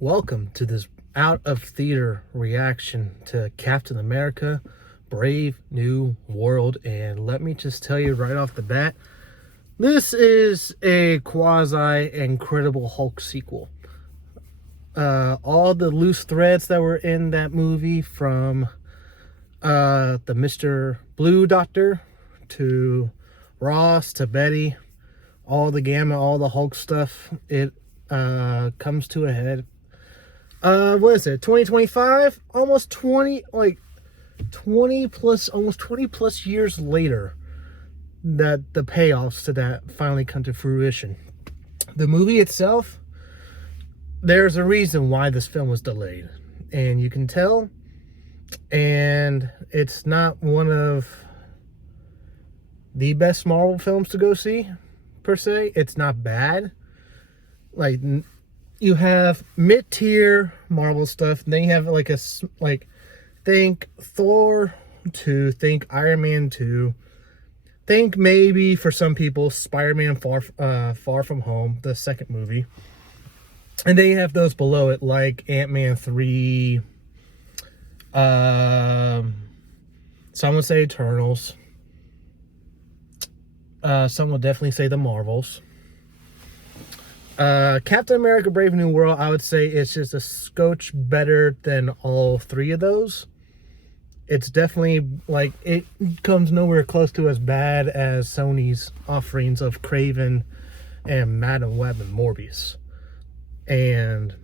Welcome to this out of theater reaction to Captain America Brave New World. And let me just tell you right off the bat, this is a quasi Incredible Hulk sequel. All the loose threads that were in that movie, from the Mr. Blue Doctor to Ross to Betty, all the gamma, all the Hulk stuff, it comes to a head. What is it, 2025? Almost 20 plus years later that the payoffs to that finally come to fruition. The movie itself, there's a reason why this film was delayed, and you can tell. And it's not one of the best Marvel films to go see, per se. It's not bad. Like, you have mid-tier Marvel stuff, then you have think Thor to think Iron Man 2, think maybe for some people Spider-Man Far From Home, the second movie, and then you have those below it like Ant-Man 3, some would say Eternals, some would definitely say the Marvels. Captain America Brave New World, I would say it's just a scotch better than all three of those. It's definitely, it comes nowhere close to as bad as Sony's offerings of Kraven and Madam Web and Morbius. And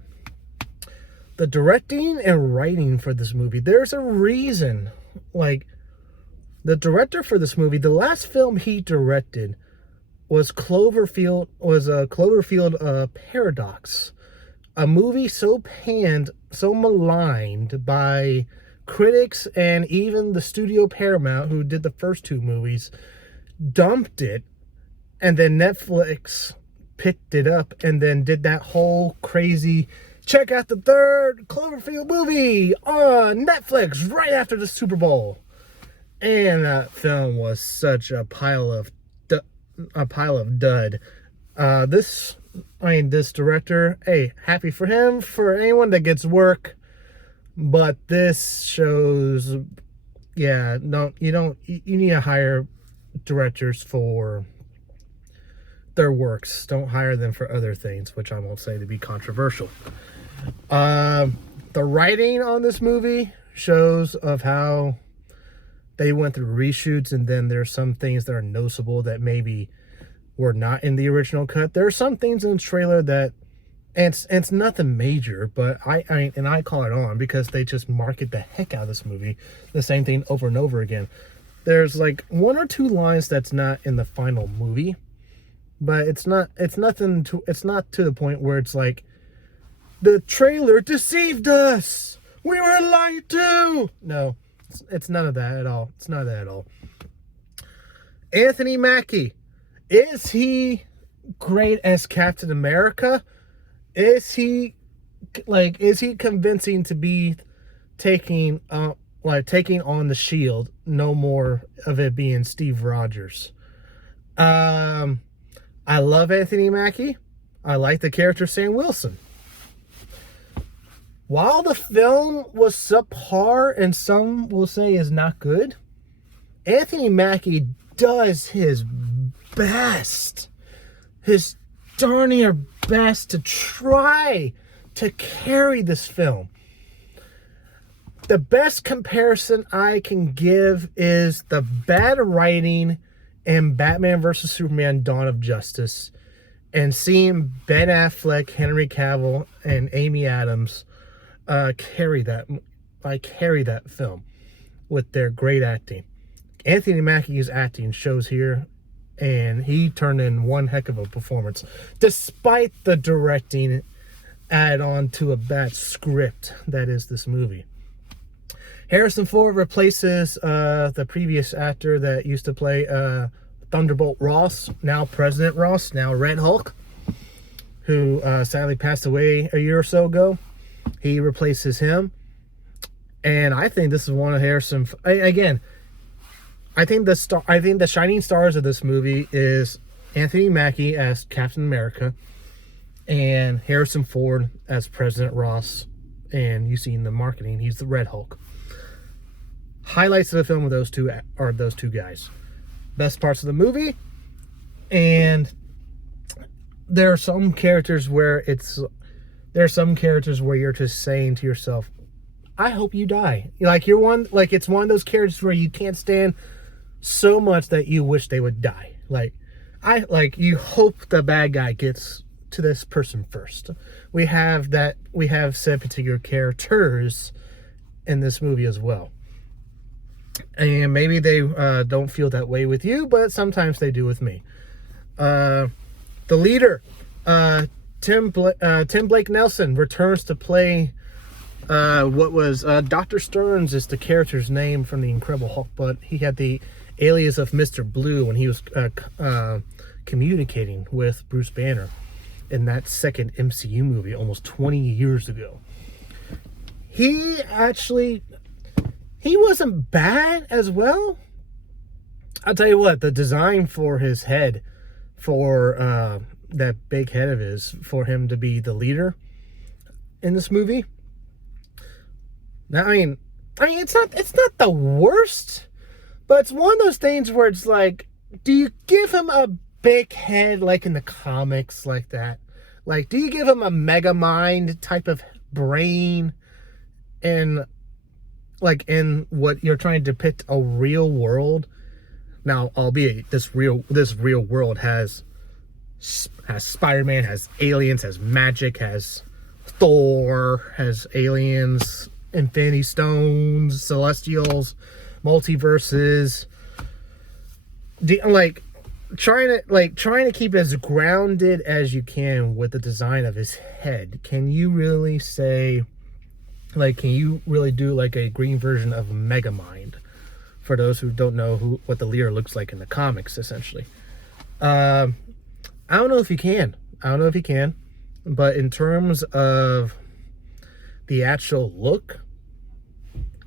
the directing and writing for this movie, there's a reason. The director for this movie, the last film he directed was Cloverfield Paradox, a movie so panned, so maligned by critics, and even the studio Paramount, who did the first two movies, dumped it, and then Netflix picked it up and then did that whole crazy check out the third Cloverfield movie on Netflix right after the Super Bowl. And that film was such a pile of dud. This director, hey, happy for him, for anyone that gets work, but this shows, you need to hire directors for their works. Don't hire them for other things, which I won't say to be controversial. The writing on this movie shows of how they went through reshoots, and then there's some things that are noticeable that maybe were not in the original cut. There are some things in the trailer that, and it's nothing major, but I call it on because they just market the heck out of this movie, the same thing over and over again. There's one or two lines that's not in the final movie, but it's not to the point where it's like, the trailer deceived us, we were lied to. No. It's none of that at all. It's none of that at all. Anthony Mackie, is he great as Captain America? Is he convincing to be taking on the Shield? No more of it being Steve Rogers. I love Anthony Mackie. I like the character Sam Wilson. While the film was subpar and some will say is not good, Anthony Mackie does his best, his darn near best, to try to carry this film. The best comparison I can give is the bad writing in Batman vs. Superman Dawn of Justice, and seeing Ben Affleck, Henry Cavill, and Amy Adams carry that film with their great acting. Anthony Mackie's acting shows here, and he turned in one heck of a performance, despite the directing add on to a bad script that is this movie. Harrison Ford replaces the previous actor that used to play Thunderbolt Ross, now President Ross, now Red Hulk, who sadly passed away a year or so ago. He replaces him, and I think this is one of Harrison. Again, I think the shining stars of this movie is Anthony Mackie as Captain America, and Harrison Ford as President Ross, and you see in the marketing, he's the Red Hulk. Highlights of the film those two guys. Best parts of the movie, and there are some characters where you're just saying to yourself, I hope you die. It's one of those characters where you can't stand so much that you wish they would die. You hope the bad guy gets to this person first. We have said particular characters in this movie as well. And maybe they don't feel that way with you, but sometimes they do with me. The leader, Tim Blake Nelson, returns to play what was Dr. Stearns is the character's name from the Incredible Hulk, but he had the alias of Mr. Blue when he was communicating with Bruce Banner in that second MCU movie almost 20 years ago. He wasn't bad as well. I'll tell you what, the design for his head, for that big head of his, for him to be the leader in this movie. Now, it's not the worst, but it's one of those things where it's like, do you give him a big head like in the comics like that? Like, do you give him a mega mind type of brain in what you're trying to depict a real world? Now, albeit this real world has Spider-Man, has aliens, has magic, has Thor, has aliens, Infinity Stones, Celestials, multiverses. Trying to keep as grounded as you can with the design of his head. Can you really say, can you really do a green version of Megamind? For those who don't know what the leader looks like in the comics, essentially. I don't know if you can. But in terms of the actual look,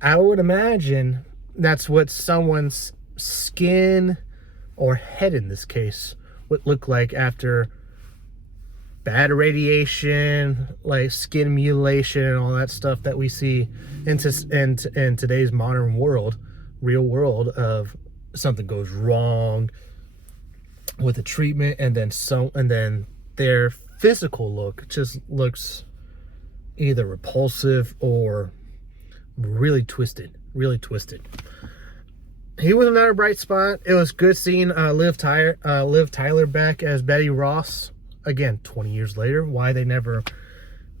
I would imagine that's what someone's skin, or head in this case, would look like after bad radiation, skin mutilation, and all that stuff that we see in today's modern world, real world, of something goes wrong with the treatment, and then their physical look just looks either repulsive or really twisted. He was another bright spot. It was good seeing Liv Tyler back as Betty Ross again 20 years later. Why they never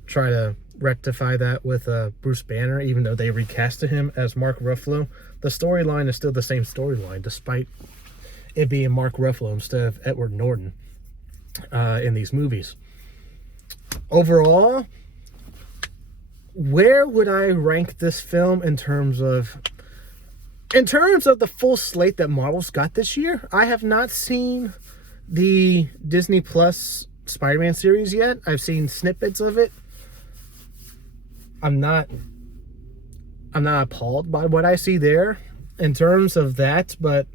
try to rectify that with Bruce Banner, even though they recasted him as Mark Ruffalo. The storyline is still the same storyline, despite it being Mark Ruffalo instead of Edward Norton in these movies. Overall, where would I rank this film in terms of the full slate that Marvel's got this year? I have not seen the Disney Plus Spider-Man series yet. I've seen snippets of it. I'm not appalled by what I see there in terms of that, but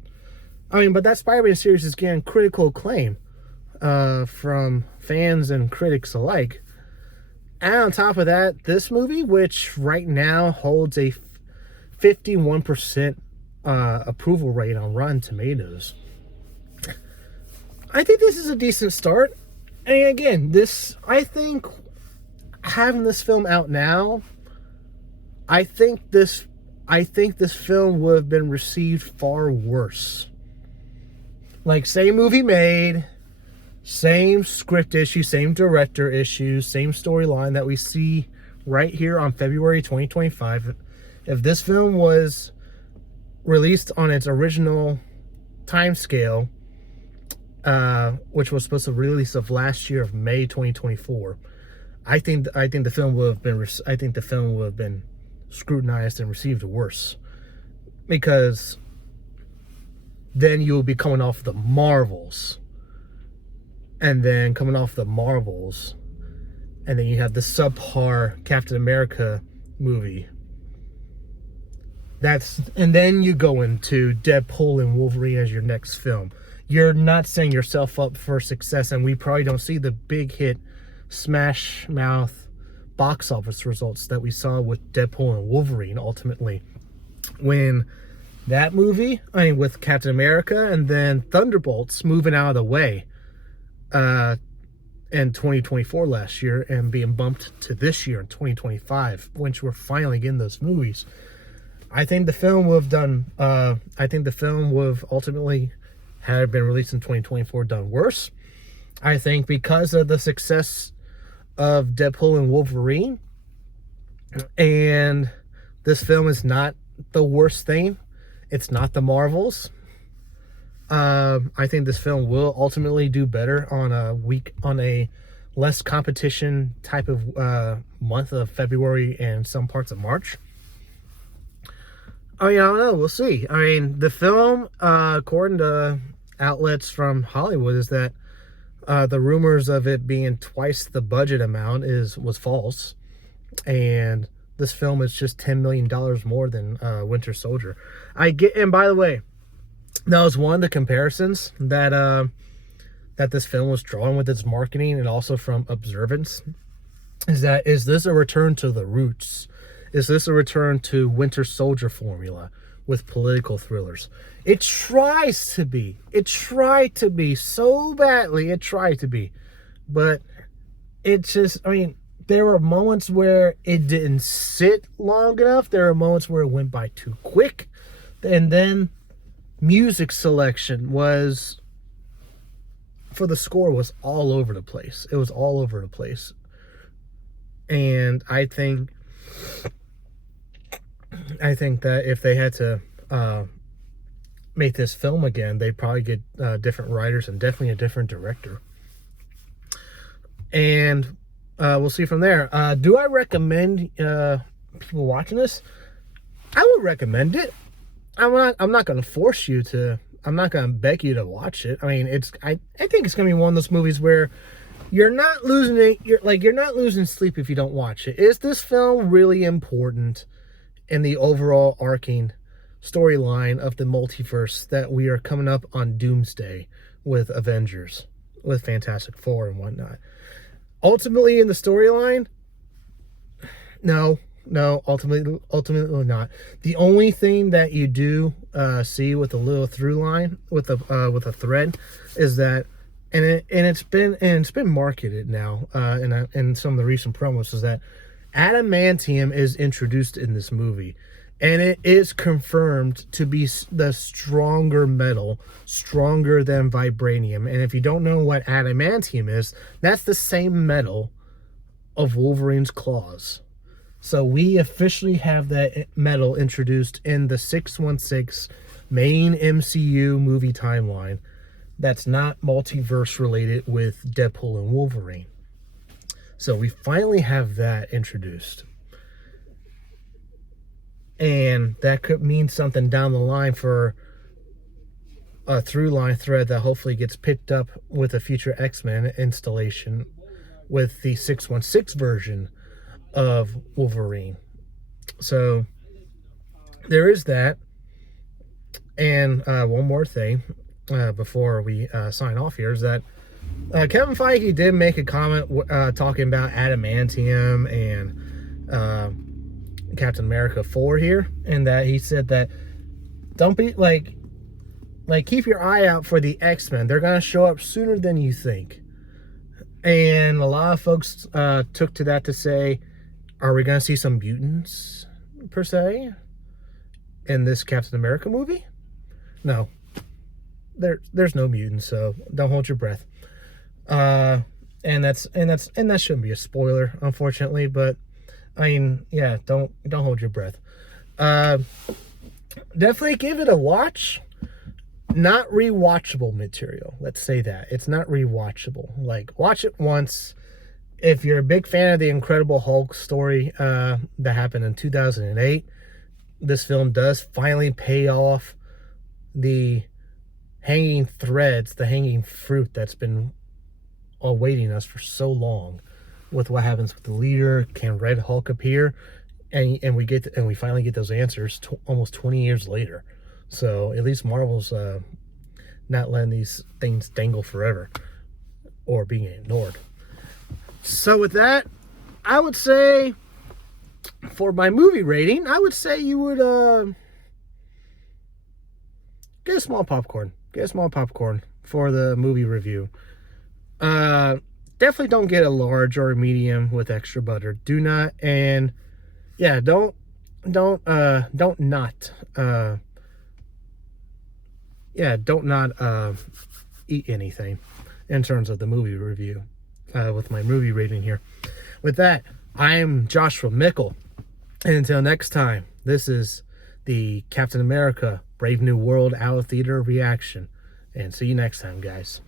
that Spider-Man series is getting critical acclaim from fans and critics alike. And on top of that, this movie, which right now holds a 51% approval rate on Rotten Tomatoes, I think this is a decent start. And again, I think having this film out now, I think this film would have been received far worse. Same movie made, same script issue, same director issues, same storyline that we see right here on February 2025. If this film was released on its original time scale, which was supposed to release of last year of May 2024, I think the film would have been scrutinized and received worse, because then you'll be coming off the Marvels, and then you have the subpar Captain America movie. And then you go into Deadpool and Wolverine as your next film. You're not setting yourself up for success, and we probably don't see the big hit smash mouth box office results that we saw with Deadpool and Wolverine ultimately. When that movie, with Captain America and then Thunderbolts moving out of the way in 2024 last year and being bumped to this year in 2025, which we're finally getting those movies. I think the film would have done, I think the film would have ultimately, had it been released in 2024, done worse. I think because of the success of Deadpool and Wolverine, and this film is not the worst thing, it's not the Marvels. I think this film will ultimately do better on a less competition type of month of February and some parts of March. I don't know. We'll see. The film, according to outlets from Hollywood, is that the rumors of it being twice the budget amount was false, and this film is just $10 million more than Winter Soldier. And by the way, that was one of the comparisons that this film was drawing with its marketing, and also from observance, is this a return to the roots? Is this a return to Winter Soldier formula with political thrillers? It tries to be. It tried to be so badly. It tried to be. But it just, there were moments where it didn't sit long enough. There were moments where it went by too quick. And then music selection for the score was all over the place. It was all over the place. And I think that if they had to make this film again, they'd probably get different writers and definitely a different director. And we'll see from there. Do I recommend people watching this? I would recommend it. I'm not going to force you to. I'm not going to beg you to watch it. I think it's going to be one of those movies where you're not losing it. You're not losing sleep if you don't watch it. Is this film really important in the overall arcing storyline of the multiverse that we are coming up on Doomsday with Avengers, with Fantastic Four and whatnot? Ultimately, in the storyline, no, ultimately not. The only thing that you do see with a little through line, with a thread, is that, and it's been marketed now in some of the recent promos, is that adamantium is introduced in this movie, and it is confirmed to be the stronger metal, stronger than vibranium. And if you don't know what adamantium is, that's the same metal of Wolverine's claws. So we officially have that metal introduced in the 616 main MCU movie timeline that's not multiverse related with Deadpool and Wolverine. So we finally have that introduced. And that could mean something down the line for a through line thread that hopefully gets picked up with a future X-Men installation with the 616 version of Wolverine. So there is that. And one more thing before we sign off here is that Kevin Feige did make a comment talking about adamantium and Captain America 4 here, and that he said that don't be like keep your eye out for the X-Men. They're gonna show up sooner than you think. And a lot of folks took to that to say, are we gonna see some mutants per se in this Captain America movie? No, there's no mutants, so don't hold your breath. And that shouldn't be a spoiler, unfortunately, but yeah, don't hold your breath. Definitely give it a watch. Not rewatchable material. Let's say that. It's not rewatchable. Watch it once. If you're a big fan of the Incredible Hulk story that happened in 2008, this film does finally pay off the hanging threads, the hanging fruit that's been awaiting us for so long, with what happens with the leader. Can Red Hulk appear? And we finally get those answers almost 20 years later. So at least Marvel's not letting these things dangle forever or being ignored. So with that, I would say for my movie rating, I would say you would get a small popcorn. Get a small popcorn for the movie review. Definitely don't get a large or a medium with extra butter. Do not, and yeah, don't not eat anything in terms of the movie review with my movie rating here. With that, I'm Joshua Mickle, and until next time, this is the Captain America Brave New World Out of Theater reaction, and see you next time, guys.